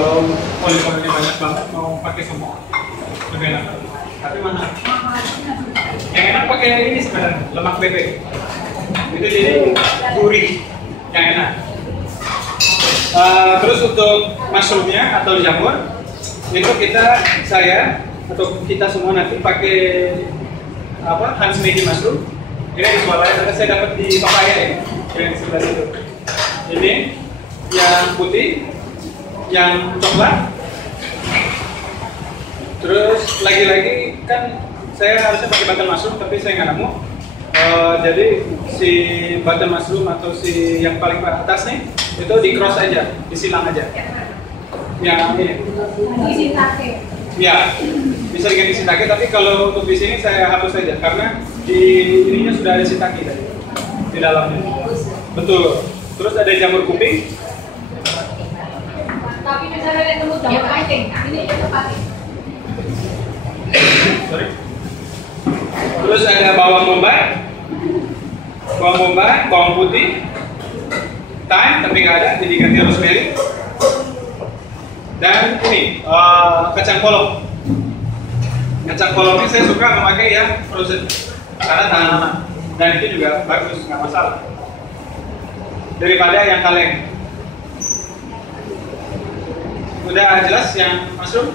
Kalau polikolornya banyak banget mau pakai semua lebih enak. Tapi mana? Yang enak pakai ini sebenarnya lemak bebek. Itu jadi gurih, yang enak. Terus untuk mushroomnya atau jamur itu saya atau kita semua nanti pakai apa? Handsmade mushroom. Ini suaranya saya dapat di papaya ya, yang sebelah situ. Ini yang putih, yang coklat. Terus lagi-lagi kan saya harusnya pakai button mushroom tapi saya nggak nemu. Jadi si button mushroom atau si yang paling atas nih itu di cross aja, disilang aja. Yang ini. Ya, bisa diganti shiitake, tapi kalau untuk di sini saya hapus saja karena di ininya sudah ada shiitake tadi di dalamnya. Betul. Terus ada jamur kuping. Tapi misalnya ketemu jamur pating, ini jamur pating. Sorry. Terus ada bawang bombay, bawang putih, thyme tapi nggak ada, jadi ganti rosemary. Dan ini kacang polong. Kacang polongnya saya suka memakai yang frozen karena tahan lama dan itu juga bagus, nggak masalah. Daripada yang kaleng. Udah jelas yang mushroom.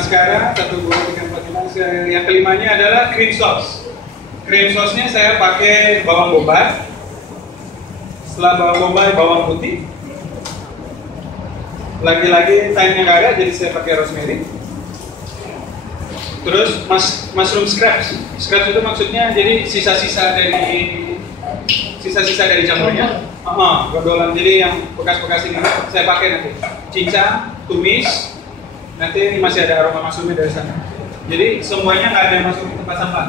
Sekarang 1, 2, 3, 4, 5. Yang kelimanya adalah cream sauce. Cream sauce-nya saya pakai bawang bombay. Setelah bawang bombay, bawang putih. Lagi-lagi thyme-nya nggak ada, jadi saya pakai rosemary. Terus mushroom scraps. Scraps itu maksudnya jadi sisa-sisa dari jamurnya. Gondolan. Jadi yang bekas-bekas ini saya pakai nanti. Cincang, tumis. Nanti masih ada aroma mushroomnya dari sana. Jadi semuanya nggak ada masuk ke tempat sampah.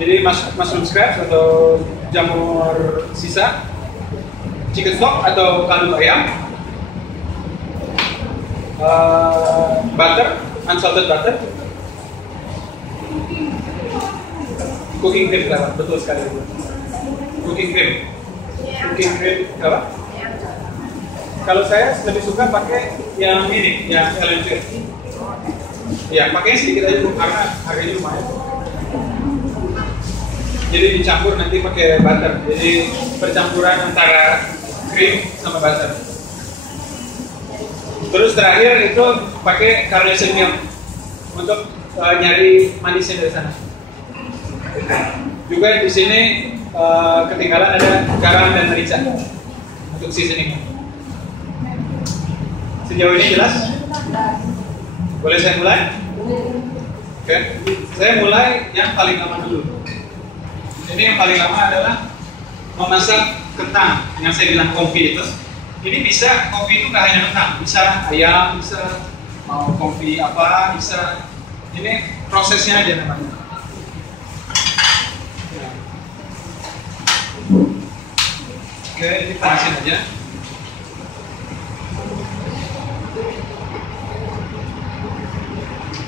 Jadi mushroom scraps atau jamur sisa, chicken stock atau kaldu ayam, butter, unsalted butter, cooking cream, betul sekali. Cooking cream apa? Kalau saya lebih suka pakai yang ini, yang LNG. Ya, pakainya sedikit aja karena harganya lumayan. Jadi dicampur nanti pakai butter. Jadi percampuran antara krim sama butter. Terus terakhir itu pakai carnation milk untuk nyari manisnya dari sana. Juga di sini ketinggalan ada garam dan merica untuk seasoning. Sejauh ini jelas? Boleh saya mulai? Oke, saya mulai yang paling lama dulu. Ini yang paling lama adalah memasak kentang yang saya bilang confit itu. Ini bisa confit itu nggak hanya kentang, bisa ayam, bisa mau confit apa, bisa. Ini prosesnya aja namanya. Oke, ini panasin aja.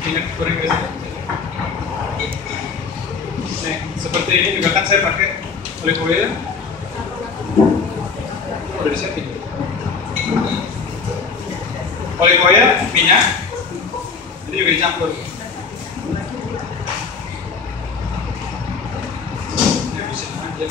Minyak goreng guys. Nih, seperti ini juga kan saya pakai olive oil. Udah disiapin. Olive oil, minyak. Ini juga dicampur. Ya bisa aja.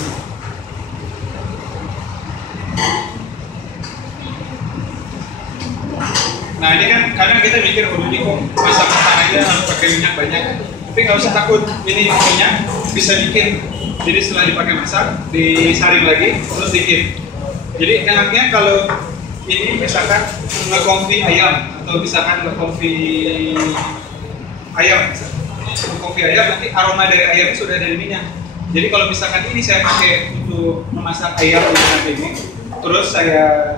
Nah ini kan kadang kita mikir ini kok masak kentang aja harus pakai minyak banyak, tapi nggak usah takut, ini minyak bisa dikit. Jadi setelah dipakai masak disaring lagi terus dikit. Jadi enaknya kalau ini misalkan ngekonfi ayam atau misalkan ngekonfi ayam, nanti aroma dari ayam sudah dari minyak. Jadi kalau misalkan ini saya pakai untuk memasak ayam ini, terus saya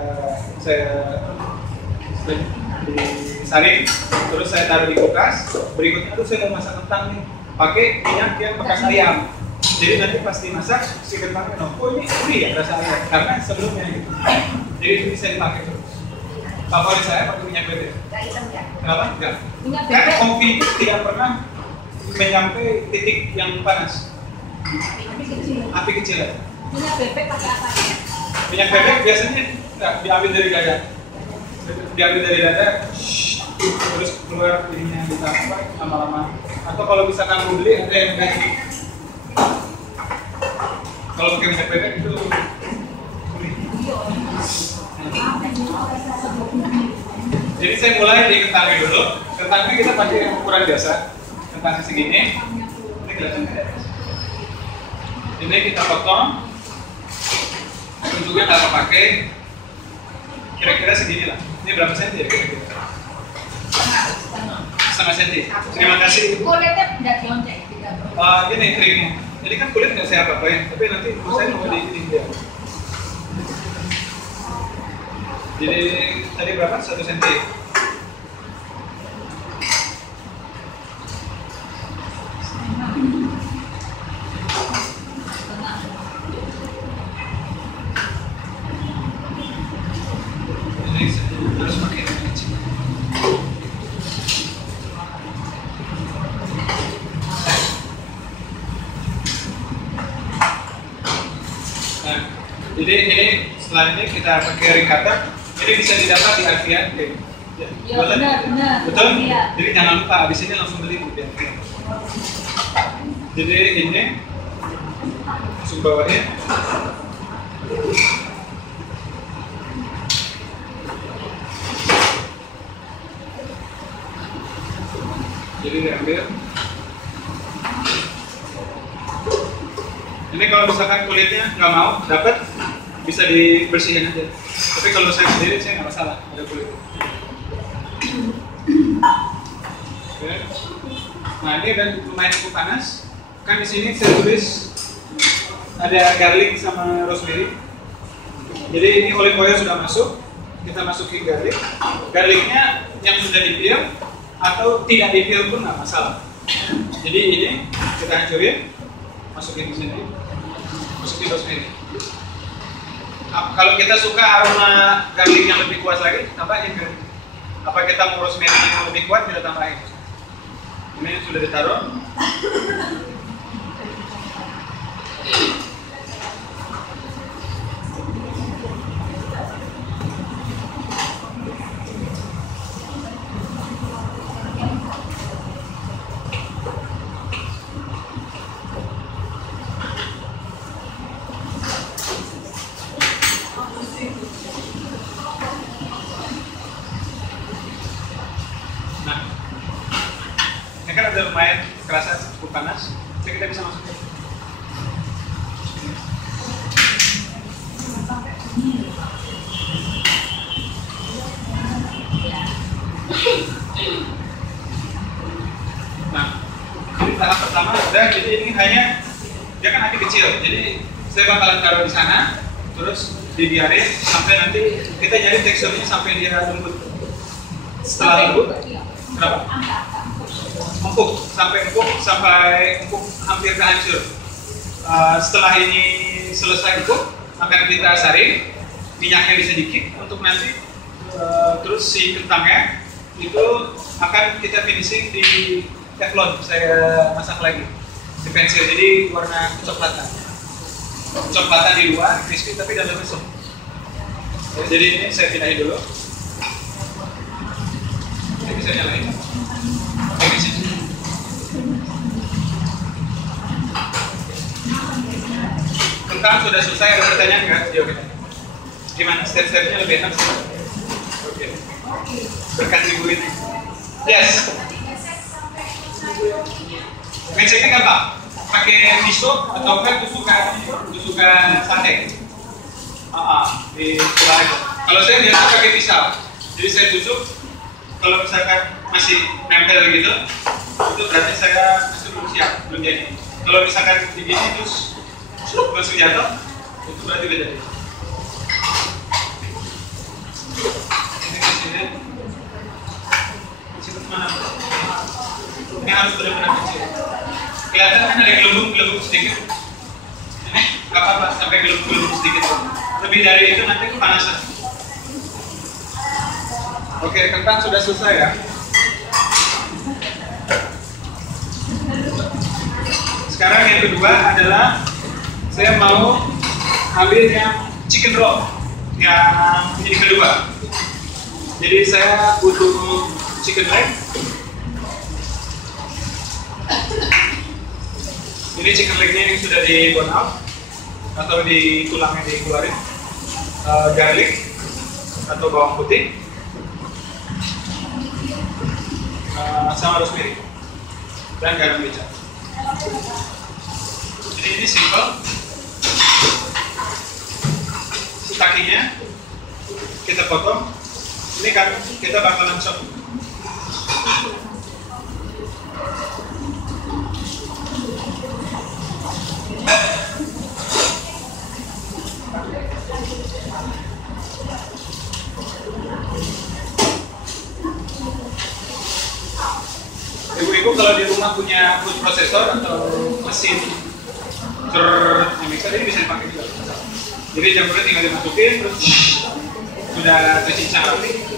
disaring, terus saya taruh di kulkas. Berikutnya tuh saya mau masak kentang nih, pakai minyak yang bekas ayam. Jadi nanti pas dimasak si kentangnya, oh ini gurih ya rasa ayam karena sebelumnya gitu. Jadi itu bisa dipakai terus. Favorit saya pakai minyak bebek. Kenapa? Enggak. Karena kopi itu tidak pernah menyampai titik yang panas. Api kecil ya. Minyak bebek pakai apa? Minyak bebek biasanya diambil dari dada. diambil dari dada, terus keluar ininya kita apa lama-lama. Atau kalau misalkan mau beli ada yang ganti. Kalau pakai minyak bebek itu jadi saya mulai di kentangnya dulu. Kentangnya kita pakai ukuran biasa, kentangnya segini. Ini kelihatan tidak? Ini kita potong. Bentuknya nggak pakai. Kira-kira segini lah. Ini berapa senti ya kira-kira? Setengah senti. Terima kasih. Kulitnya tidak lonceng. Ini triknya. Jadi kan kulit nggak saya apa-apain, tapi nanti saya mau di ini dia. Jadi tadi berapa? 1 senti. Ini harus pakai ini kecil. Nah, jadi ini setelah ini kita pakai ring cutter. Ini bisa didapat di Alfian. Ya, benar. Betul? Iya. Jadi jangan lupa habis ini langsung beli di Alfian. Jadi ini langsung bawahin. Jadi diambil. Ini kalau misalkan kulitnya nggak mau dapat, bisa dibersihin aja. Tapi kalau saya sendiri saya nggak masalah ada kulit. Oke. Nah ini udah lumayan cukup panas. Kan di sini saya tulis ada garlic sama rosemary. Jadi ini olive oil sudah masuk. Kita masukin garlic. Garlicnya yang sudah di-peel atau tidak di-peel pun nggak masalah. Jadi ini kita hancurin, masukin di sini, masukin rosemary. Kalau kita suka aroma garlic yang lebih kuat lagi, tambahin garlic. Apa kita mau rosemary yang lebih kuat, kita tambahin. Ini sudah ditaruh. Nah, ini kan udah lumayan kerasa cukup panas. Jadi kita bisa masukin. Nah, ini tahap pertama udah. Jadi ini hanya dia kan api kecil. Jadi saya bakalan taruh di sana, terus dibiarin sampai nanti kita nyari teksturnya sampai dia lembut. Setelah lembut, kenapa? Empuk, sampai empuk hampir kehancur. Setelah ini selesai empuk, akan kita saring, minyaknya sedikit untuk nanti terus si kentangnya itu akan kita finishing di teflon. Saya masak lagi di pensil, jadi warna kecoklatan di luar, crispy tapi dalamnya mesum. Jadi ini saya pindahin dulu. Ini bisa nyalain. Oke, sini. Kentang sudah selesai, ada pertanyaan nggak? Jawab kita. Gimana? Step-stepnya lebih enak sih? Oke. Berkat ibu ini. Yes. Mixingnya gampang. Pakai pisau atau kan tusukan sate. Di sebelah itu. Kalau saya biasa pakai pisau. Jadi saya tusuk. Kalau misalkan masih nempel gitu, itu berarti saya masih belum siap, belum jadi. Kalau misalkan begini terus langsung jatuh, itu berarti udah jadi. Ini di sini. Kecil mana? Ini harus benar-benar kecil. Kelihatan kan ada gelembung sedikit. Ini nggak apa-apa sampai gelembung sedikit. Lebih dari itu nanti kepanasan. Oke, kentang sudah selesai ya. Sekarang yang kedua adalah saya mau ambil yang chicken roll yang ini kedua. Jadi saya butuh chicken leg. Ini chicken legnya yang sudah di bone out atau di tulangnya dikeluarin. Garlic atau bawang putih, sama rosemary dan garam merica. Jadi ini simple. Kakinya kita potong. Ini kan kita bakalan chop. Ibu-ibu kalau di rumah punya food processor atau mesin mixer ini bisa dipakai juga. Jadi jamurnya tinggal dimasukin, terus sudah tercincang rapi.